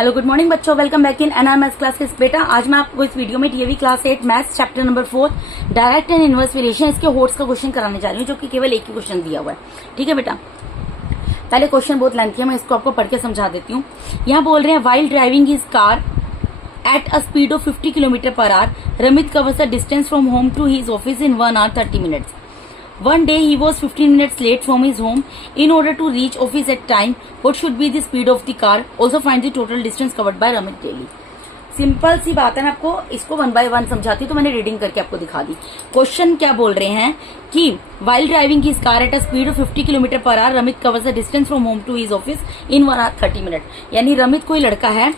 Hello good morning बच्चों, welcome back in NR maths classes. बेटा आज मैं आपको इस वीडियो में DAV class 8 maths chapter number 4 direct and inverse variation इसके होट्स का क्वेश्चन कराने जा रही हूँ, जो कि केवल एक ही क्वेश्चन दिया हुआ है। ठीक है बेटा, पहले क्वेश्चन बहुत लेंथी है, मैं इसको आपको पढ़ के समझा देती हूँ। यहाँ बोल रहे हैं while driving his car at a speed of 50 km per hour, Ramit covers the distance from home to his office in 1 hour 30 minutes. One day he was 15 minutes late from his home. In order to reach office at time, what should be the speed of the car? Also find the total distance covered by Ramit daily. Simple सी बात है, मैं आपको इसको 1 by 1 समझाती हूँ, तो मैंने रीडिंग करके आपको दिखा दी। क्वेश्चन क्या बोल रहे हैं कि while driving his car at a speed of 50 km per hour, Ramit covers the distance from home to his office in 1 hour 30 minutes. यानी रमित कोई लड़का है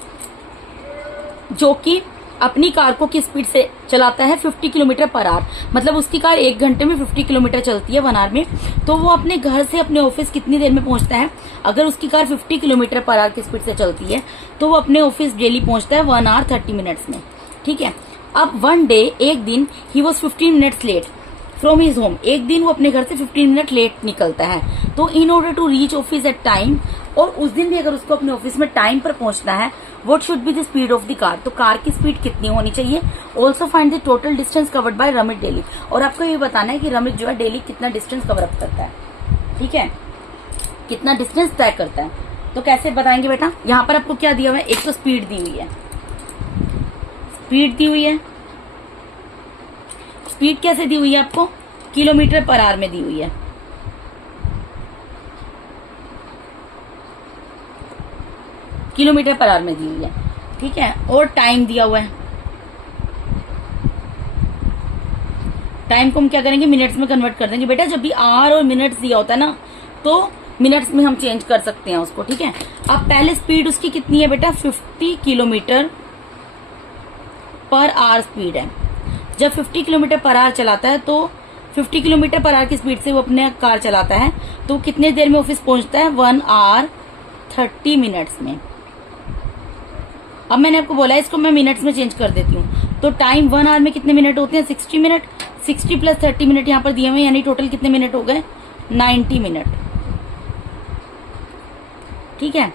जो कि अपनी कार को किस स्पीड से चलाता है, 50 किलोमीटर पर आवर। मतलब उसकी कार 1 घंटे में 50 किलोमीटर चलती है 1 आवर में। तो वो अपने घर से अपने ऑफिस कितनी देर में पहुंचता है? अगर उसकी कार 50 किलोमीटर पर आवर की स्पीड से चलती है तो वो अपने ऑफिस डेली पहुंचता है 1 आवर 30 मिनट्स में। ठीक है। अब वन डे, एक दिन, he was 15 minutes late from his home. एक दिन वो अपने घर से 15 मिनट लेट निकलता है। तो in order to reach office at time, और उस दिन भी अगर उसको अपने ऑफिस में टाइम पर पहुंचना है, what should be the speed of the car? तो कार की स्पीड कितनी होनी चाहिए? Also find the total distance covered by Ramit daily. और आपको ये बताना है कि रमित जो है डेली कितना डिस्टेंस कवर अप करता है। ठीक है, कितना डिस्टेंस तय करता है। तो कैसे बताएंगे बेटा? यहाँ पर आपको क्या दिया हुआ है? एक तो स्पीड दी हुई है, स्पीड दी हुई है। स्पीड कैसे दी हुई है आपको? किलोमीटर पर आवर में दी हुई है। किलोमीटर पर आवर में दी हुई है। ठीक है। और टाइम दिया हुआ है। टाइम को हम क्या करेंगे? मिनट्स में कन्वर्ट कर देंगे। बेटा जब भी आवर और मिनट्स दिया होता है ना, तो मिनट्स में हम चेंज कर सकते हैं उसको। ठीक है। अब पहले स्पीड उसकी कितनी है बेटा? 50 किलोमीटर पर आवर स्पीड है। जब 50 किलोमीटर पर आवर चलाता है तो 50 किलोमीटर पर आवर की स्पीड से वो अपने कार चलाता है, तो कितने देर में ऑफिस पहुंचता है? 1 आवर 30 मिनट्स में। अब मैंने आपको बोला इसको मैं मिनट्स में चेंज कर देती हूँ। तो टाइम 1 आवर में कितने मिनट होते हैं? 60 मिनट। 60 प्लस 30 मिनट यहाँ पर दिए हुए, यानी टोटल कितने मिनट हो गए? 90 मिनट। ठीक है।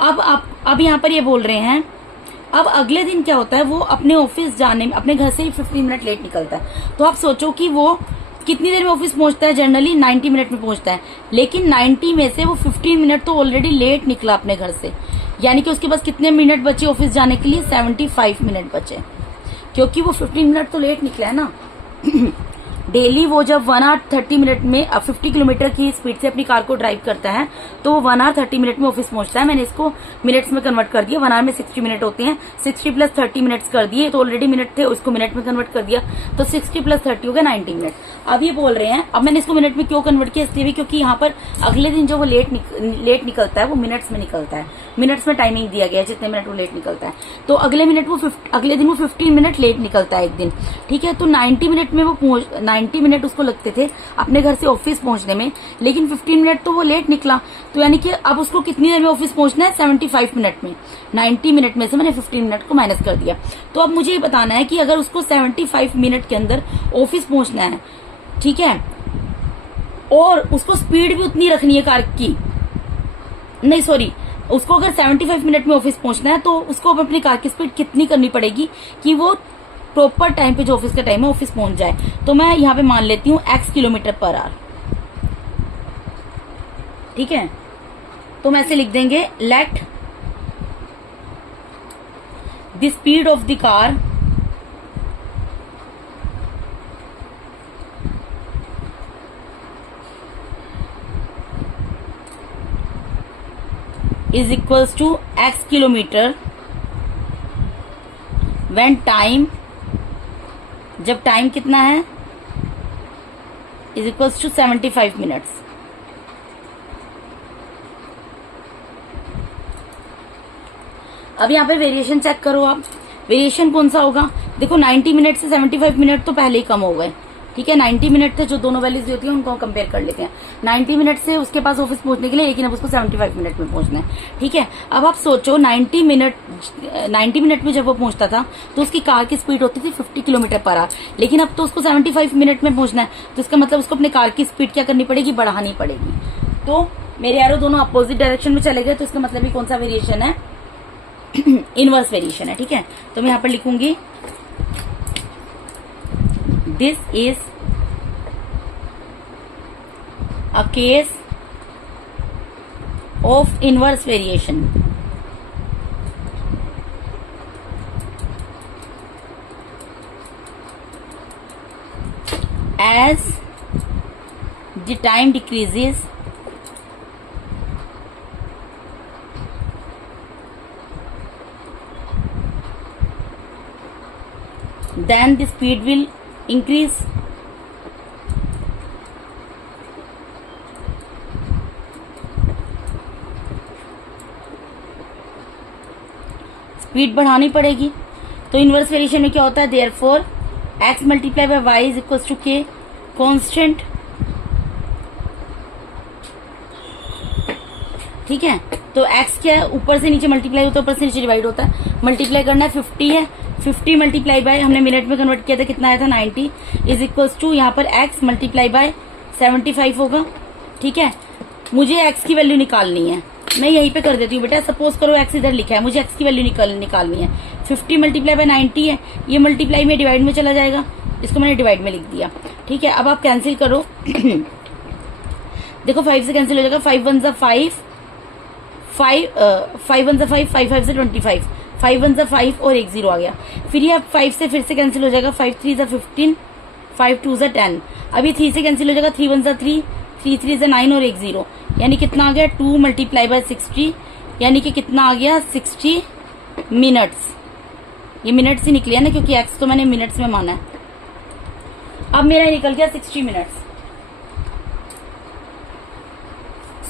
अब यहाँ पर ये बोल रहे हैं, अब अगले दिन क्या होता है? वो अपने ऑफिस जाने में अपने घर से ही 15 मिनट लेट निकलता है। तो आप सोचो कि वो कितनी देर में ऑफिस पहुंचता है? जनरली 90 मिनट में पहुंचता है, लेकिन 90 में से वो 15 मिनट तो ऑलरेडी लेट निकला अपने घर से। यानी कि उसके पास कितने मिनट बचे ऑफिस जाने के लिए? 75 मिनट बचे, क्योंकि वो 15 मिनट तो लेट निकला है ना। डेली वो जब 1 आवर 30 मिनट में 50 किलोमीटर की स्पीड से अपनी कार को ड्राइव करता है, तो वो 1 आवर 30 मिनट में ऑफिस पहुंचता है। मैंने इसको मिनट्स में कन्वर्ट कर दिया। 1 आवर में 60 मिनट होते हैं, 60 प्लस 30 मिनट्स कर दिए, तो ऑलरेडी मिनट थे, उसको मिनट में कन्वर्ट कर दिया, तो 60 प्लस 30 हो गया 90 मिनट। अब ये बोल रहे हैं, अब मैंने इसको मिनट में क्यों कन्वर्ट किया? इसलिए भी क्योंकि यहाँ पर अगले दिन जो वो लेट निकलता है वो मिनट्स में निकलता है। मिनट्स में टाइमिंग दिया गया है जितने मिनट वो लेट निकलता है। तो अगले दिन वो 15 मिनट लेट निकलता है एक दिन। ठीक है। तो 90 मिनट में वो 90 मिनट उसको लगते थे अपने घर से ऑफिस पहुंचने में, लेकिन 15 मिनट तो वो लेट निकला। तो यानी कि अब उसको कितनी देर में ऑफिस पहुंचना है? 75 मिनट में। 90 मिनट में से मैंने 15 मिनट को माइनस कर दिया। तो अब मुझे ये बताना है कि अगर उसको 75 मिनट के अंदर ऑफिस पहुंचना है, ठीक है, और उसको स्पीड भी उतनी रखनी है कार की, नहीं सॉरी, उसको अगर 75 मिनट में ऑफिस पहुंचना है तो उसको अपनी कार की स्पीड कितनी करनी पड़ेगी कि वो प्रॉपर टाइम पे, जो ऑफिस का टाइम है, ऑफिस पहुंच जाए? तो मैं यहाँ पे मान लेती हूँ x किलोमीटर पर आवर। ठीक है। तो हम ऐसे लिख देंगे, let the speed of the car is equals to x kilometre when time, जब टाइम कितना है, is equals to 75 मिनट्स। अब यहाँ पे वेरिएशन चेक करो आप। वेरिएशन कौन सा होगा? देखो 90 मिनट से 75 मिनट तो पहले ही कम हो गए। ठीक है। 90 मिनट थे, जो दोनों वैल्यूज होती है उनको कंपेयर कर लेते हैं। 90 मिनट से उसके पास ऑफिस पहुंचने के लिए, लेकिन अब उसको 75 मिनट में पहुंचना है। ठीक है। अब आप सोचो 90 मिनट में जब वो पहुंचता था तो उसकी कार की स्पीड होती थी 50 किलोमीटर पर आवर, लेकिन अब तो उसको 75 मिनट में पहुंचना है। तो इसका मतलब उसको अपने कार की स्पीड क्या करनी पड़ेगी? बढ़ानी पड़ेगी। तो मेरे एरो दोनों अपोजिट डायरेक्शन में चले गए, तो इसका मतलब ये कौन सा वेरिएशन है? इनवर्स वेरिएशन है, ठीक है। तो मैं यहां पर लिखूंगी this is a case of inverse variation. As the time decreases, then the speed will increase. Speed बढ़ानी पड़ेगी। तो इनवर्स वेरिएशन में क्या होता है, therefore x multiply by y is equal to k constant, ठीक है। तो x क्या है, ऊपर से नीचे मल्टीप्लाई होता है, ऊपर से नीचे डिवाइड होता है। मल्टीप्लाई करना है 50 है, 50 मल्टीप्लाई बाय हमने मिनट में कन्वर्ट किया था, कितना आया था 90 इज इक्वल टू यहाँ पर x मल्टीप्लाई बाय 75 होगा, ठीक है। मुझे x की वैल्यू निकालनी है, मैं यहीं पे कर देती हूँ बेटा। सपोज करो x इधर लिखा है, मुझे x की वैल्यू निकालनी है। 50 मल्टीप्लाई बाय 90 है, ये मल्टीप्लाई में डिवाइड में चला जाएगा, इसको मैंने डिवाइड में लिख दिया, ठीक है। अब आप कैंसिल करो देखो 5 से कैंसिल हो जाएगा, 5 1 जा 5, 5 1 जा 5, 5 5 से 25, 5 1 जा 5 और 1 0 आ गया। फिर ये 5 से फिर से कैंसिल हो जाएगा, 5 3 जा 15, 5 2 जा 10। अभी 3 से कैंसिल हो जाएगा, 3 1 जा 3, 3 3 जा 9 और 1 0, यानी कितना आ गया 2 मल्टीप्लाई बाय 60, यानी कि कितना आ गया 60 मिनट्स। ये मिनट्स ही निकले ना, क्योंकि एक्स तो मैंने मिनट्स में माना है। अब मेरा निकल गया 60 मिनट्स,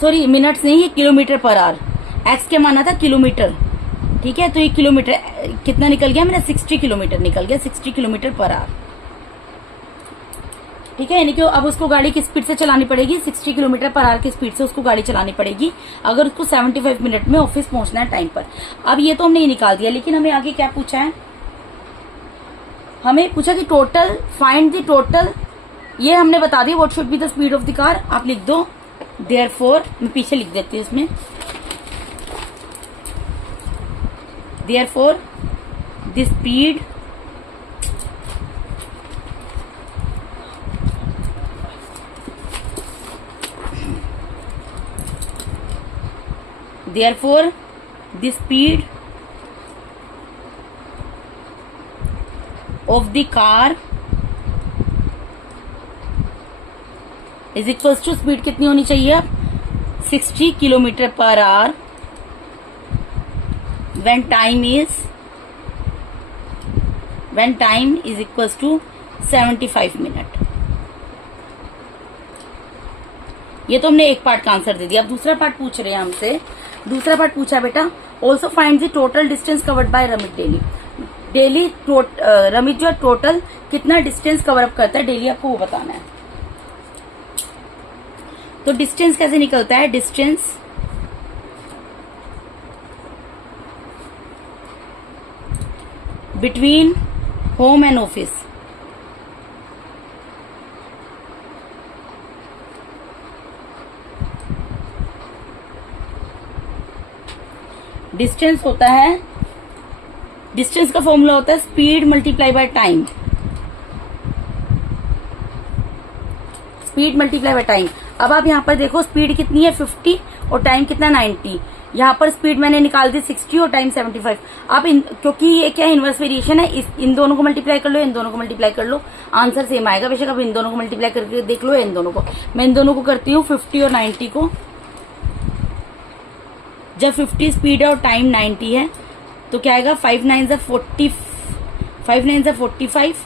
सॉरी मिनट्स नहीं, ये किलोमीटर पर आवर। एक्स क्या माना था, किलोमीटर, ठीक है। तो ये किलोमीटर कितना निकल गया मेरा, 60 किलोमीटर निकल गया, 60 किलोमीटर पर आवर, ठीक है। यानी कि अब उसको गाड़ी की स्पीड से चलानी पड़ेगी, 60 किलोमीटर पर आवर की स्पीड से उसको गाड़ी चलानी पड़ेगी, अगर उसको 75 मिनट में ऑफिस पहुंचना है टाइम पर। अब ये तो हमने ये निकाल दिया, लेकिन हमें आगे क्या पूछा है, हमें पूछा कि टोटल, फाइंड द टोटल। ये हमने बता दिया what should be the speed of the car, आप लिख दो देयरफॉर, मैं पीछे लिख देती हूँ इसमें, therefore the speed therefore the speed of the car is equals to, speed कितनी होनी चाहिए, 60 kilometre per hour when time is equals to 75 minute. ये तो हमने एक पार्ट का आंसर दे दिया। अब दूसरा पार्ट पूछ रहे हैं हमसे, दूसरा पार्ट पूछा बेटा also find the total distance covered by Ramit daily. Ramit जो टोटल कितना डिस्टेंस कवर अप करता है डेली, आपको वो बताना है। तो डिस्टेंस कैसे निकलता है, distance between home and office, distance होता है, डिस्टेंस का फॉर्मूला होता है speed multiply by time, speed multiply by time. अब आप यहाँ पर देखो स्पीड कितनी है 50 और टाइम कितना 90, यहाँ पर स्पीड मैंने निकाल दी 60 और टाइम 75। अब क्योंकि ये क्या इनवर्स वेरिएशन है, इन दोनों को मल्टीप्लाई कर लो, इन दोनों को मल्टीप्लाई कर लो, आंसर सेम आएगा। बेशक अब इन दोनों को मल्टीप्लाई करके देख लो, इन दोनों को, मैं इन दोनों को करती हूँ 50 और 90 को। जब 50 स्पीड है और टाइम 90 है तो क्या आएगा, 5 9 जा 40, 5 9 जा 45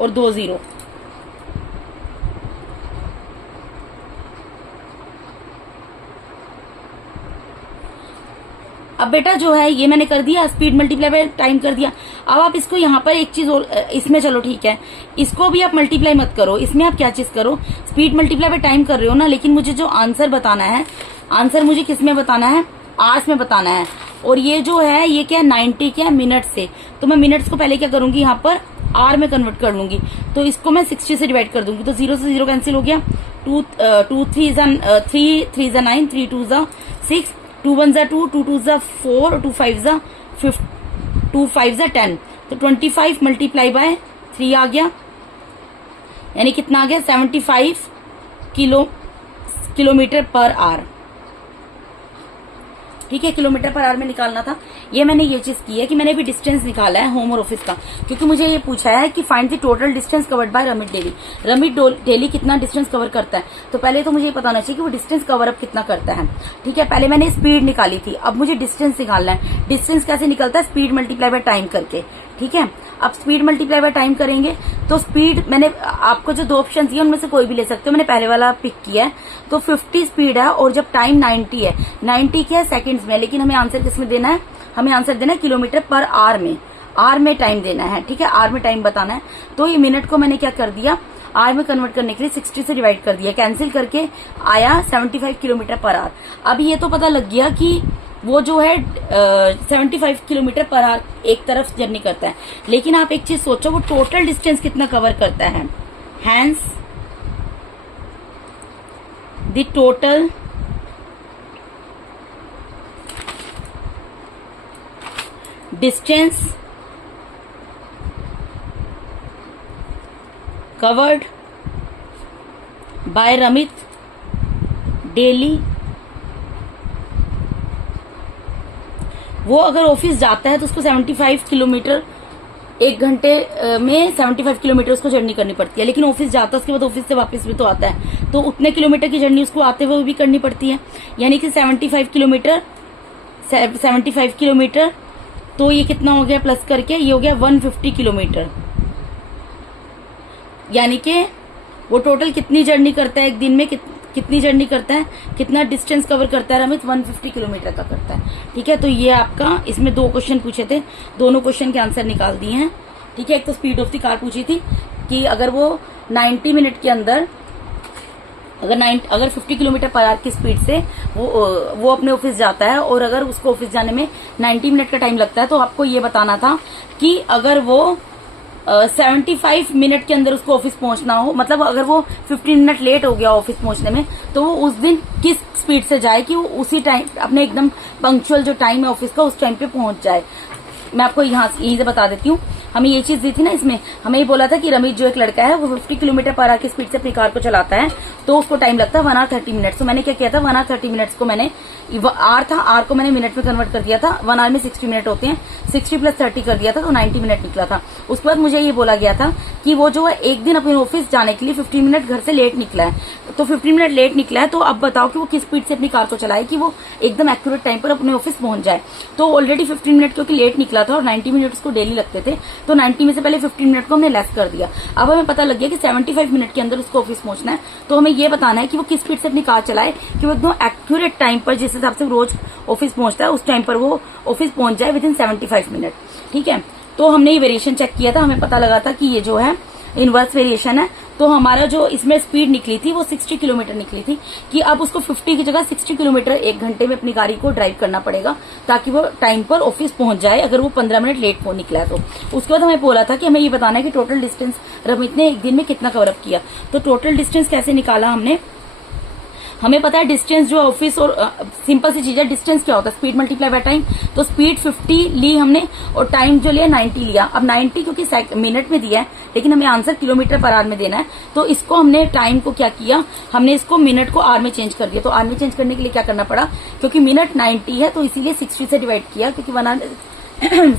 और 2 0। अब बेटा जो है ये मैंने कर दिया, स्पीड मल्टीप्लाई बाय टाइम कर दिया। अब आप इसको यहाँ पर एक चीज और, इसमें चलो ठीक है, इसको भी आप मल्टीप्लाई मत करो, इसमें आप क्या चीज करो, स्पीड मल्टीप्लाई बाय टाइम कर रहे हो ना, लेकिन मुझे जो आंसर बताना है, आंसर मुझे किस में बताना है, आवर्स में बताना है। और ये जो है ये क्या 90 क्या मिनट से, तो मैं मिनट्स को पहले क्या करूंगी, यहाँ पर आर में कन्वर्ट कर लूंगी, तो इसको मैं 60 से डिवाइड कर दूंगी, तो 0 से 0 कैंसिल हो गया, 2 3 जा 9, 3 2 जा 6, 2 1 जा 2, 2 2 जा 4 और 2 5 जा 5, 2 5 जा 10, तो 25 मल्टीप्लाई बाय 3 आ गया, यानी कितना आ गया 75 किलोमीटर पर आवर। ठीक है, किलोमीटर पर आवर में निकालना था। ये मैंने ये चीज की है कि मैंने भी डिस्टेंस निकाला है होम और ऑफिस का, क्योंकि मुझे ये पूछा है कि find the total distance covered by Ramit daily. Ramit daily कितना डिस्टेंस कवर करता है, तो पहले तो मुझे ये पता होना चाहिए कि वो डिस्टेंस कवर अप कितना करता है। ठीक है, पहले मैंने स्पीड निकाली थी, अब मुझे डिस्टेंस निकालना है। डिस्टेंस कैसे निकलता है, स्पीड मल्टीप्लाई बाय टाइम करके। ठीक है, अब स्पीड मल्टीप्लाई बाय टाइम करेंगे तो स्पीड, मैंने आपको जो 2 ऑप्शन दिए उनमें से कोई भी ले सकते हो, मैंने पहले वाला पिक किया है। तो 50 स्पीड है और जब टाइम 90 है, 90 क्या है सेकंड्स में, लेकिन हमें आंसर किसमें देना है, हमें आंसर देना है किलोमीटर पर आवर में, आवर में टाइम देना है। ठीक है, आवर में टाइम बताना है। तो ये मिनट को मैंने क्या कर दिया, आवर में कन्वर्ट करने के लिए 60 से डिवाइड कर दिया, कैंसिल करके आया 75 किलोमीटर पर आवर। अब ये तो पता लग गया कि वो जो है 75 किलोमीटर पर आवर एक तरफ जर्नी करता है, लेकिन आप एक चीज सोचो, वो टोटल डिस्टेंस कितना कवर करता है। Hence the total distance covered by Ramit daily, वो अगर ऑफिस जाता है तो उसको 75 किलोमीटर एक घंटे में 75 किलोमीटर उसको जर्नी करनी पड़ती है, लेकिन ऑफिस जाता है उसके बाद ऑफिस से वापस भी तो आता है, तो उतने किलोमीटर की जर्नी उसको आते हुए भी करनी पड़ती है। यानी कि 75 किलोमीटर, तो ये कितना हो गया प्लस करके, ये हो गया 150 किलोमीटर। यानी कि वो टोटल कितनी जर्नी करता है एक दिन में, कितनी जर्नी करता है, कितना डिस्टेंस कवर करता है रमित, 150 किलोमीटर का करता है। ठीक है, तो ये आपका, इसमें 2 क्वेश्चन पूछे थे, दोनों क्वेश्चन के आंसर निकाल दिए हैं। ठीक है, एक तो स्पीड ऑफ द कार पूछी थी कि अगर वो 90 मिनट के अंदर अगर 50 किलोमीटर पर आवर की स्पीड से वो अपने ऑफिस जाता है और अगर उसको ऑफिस जाने में 90 मिनट का टाइम लगता है, तो आपको ये बताना था कि अगर वो 75 मिनट के अंदर उसको ऑफिस पहुंचना हो, मतलब अगर वो 15 मिनट लेट हो गया ऑफिस पहुंचने में, तो वो उस दिन किस स्पीड से जाए कि वो उसी टाइम अपने एकदम पंक्चुअल जो टाइम है ऑफिस का उस टाइम पे पहुंच जाए। मैं आपको यहीं से बता देती हूँ, हमें ये चीज दी थी ना इसमें, हमें ये बोला था कि रमित जो एक लड़का है वो 50 किलोमीटर पर आवर की स्पीड से अपनी कार को चलाता है, तो उसको टाइम लगता है 1 आवर 30 मिनट। तो मैंने क्या किया था, 1 आवर 30 मिनट्स को मैंने आर था, आर को मैंने मिनट में कन्वर्ट कर दिया था। 1 आवर में 60 मिनट होते हैं, 60 प्लस 30 कर दिया था, तो 90 मिनट निकला था। उसके बाद मुझे ये बोला गया था कि वो जो है एक दिन अपने ऑफिस जाने के लिए 15 मिनट घर से लेट निकला है, तो 15 मिनट लेट निकला है, तो अब बताओ कि वो किस स्पीड से अपनी कार को चलाए कि वो एकदम एक्यूरेट टाइम पर अपने ऑफिस पहुंच जाए। तो ऑलरेडी 15 मिनट क्योंकि लेट निकला था और 90 मिनट उसको डेली लगते थे, तो 90 में से पहले 15 मिनट को हमने लेस कर दिया। अब हमें पता लग गया कि 75 मिनट के अंदर उसको ऑफिस पहुंचना है, तो हमें ये बताना है कि वो किस स्पीड से अपनी कार चलाए कि वो एकदम एक्यूरेट टाइम पर, जिस हिसाब से रोज ऑफिस पहुंचता है उस टाइम पर वो ऑफिस पहुंच जाए विद इन 75 मिनट। ठीक है, तो हमने ये वेरिएशन चेक किया था, हमें पता लगा था कि ये जो है इनवर्स वेरिएशन है। तो हमारा जो इसमें स्पीड निकली थी वो 60 किलोमीटर निकली थी, कि अब उसको 50 की जगह 60 किलोमीटर एक घंटे में अपनी गाड़ी को ड्राइव करना पड़ेगा ताकि वो टाइम पर ऑफिस पहुंच जाए, अगर वो 15 मिनट लेट हो निकला है तो। उसके बाद हमें बोला था कि हमें ये बताना है कि टोटल डिस्टेंस रमित ने एक दिन में कितना कवर अप किया। तो टोटल डिस्टेंस कैसे निकाला हमने, हमें पता है डिस्टेंस जो ऑफिस, और सिंपल सी चीज है, डिस्टेंस क्या होता है, स्पीड मल्टीप्लाई बाय टाइम। तो स्पीड 50 ली हमने और टाइम जो लिया 90 लिया। अब 90 क्योंकि मिनट में दिया है, लेकिन हमें आंसर किलोमीटर पर आवर में देना है, तो इसको हमने टाइम को क्या किया, हमने इसको मिनट को आवर में चेंज कर दिया। तो आवर में चेंज करने के लिए क्या करना पड़ा, क्योंकि मिनट 90 है तो इसीलिए 60 से डिवाइड किया, क्योंकि 1 आवर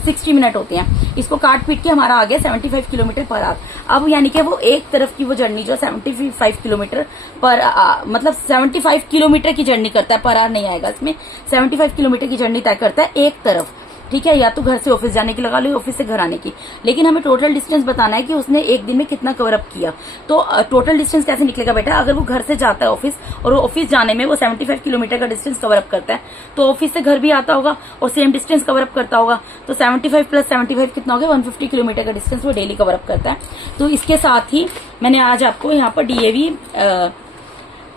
60 मिनट होते हैं। इसको काट पीट के हमारा आ गया 75 किलोमीटर पर आवर। अब यानी कि वो एक तरफ की वो जर्नी जो 75 किलोमीटर पर मतलब 75 किलोमीटर की जर्नी करता है, पर आवर नहीं आएगा इसमें, 75 किलोमीटर की जर्नी तय करता है एक तरफ। ठीक है, या तो घर से ऑफिस जाने की लगा लो, ऑफिस से घर आने की, लेकिन हमें टोटल डिस्टेंस बताना है कि उसने एक दिन में कितना कवर अप किया। तो टोटल डिस्टेंस कैसे निकलेगा बेटा, अगर वो घर से जाता है ऑफिस और ऑफिस जाने में वो 75 किलोमीटर का डिस्टेंस कवर अप करता है, तो ऑफिस से घर भी आता होगा और सेम डिस्टेंस कवर अप करता होगा, तो 75 प्लस 75 कितना हो गया, 150 किलोमीटर का डिस्टेंस वो डेली कवर अप करता है। तो इसके साथ ही मैंने आज आपको यहाँ पर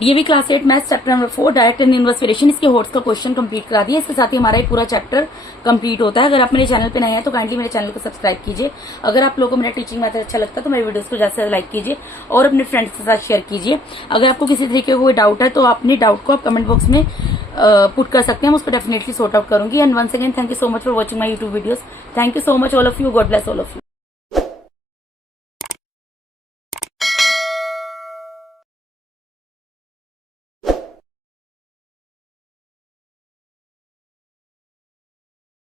DAV class 8 maths chapter number 4 direct and inverse variation, इसके होट्स का क्वेश्चन कंप्लीट करा दिया। इसके साथ ही हमारा ये पूरा चैप्टर कंप्लीट होता है। अगर आप मेरे चैनल पे नए हैं तो काइंडली मेरे चैनल को सब्सक्राइब कीजिए। अगर आप लोगों को मेरा टीचिंग मेथड अच्छा लगता है तो मेरे वीडियोस को ज्यादा से ज्यादा लाइक कीजिए और अपने फ्रेंड्स के साथ शेयर कीजिए। अगर आपको किसी तरीके का कोई डाउट है तो अपने डाउट को आप कमेंट बॉक्स में पुट कर सकते हैं, मैं उसको डेफिनेटली सॉर्ट आउट करूंगी। And once again thank you so much for watching my YouTube videos. Thank you so much all of you, God bless all of you.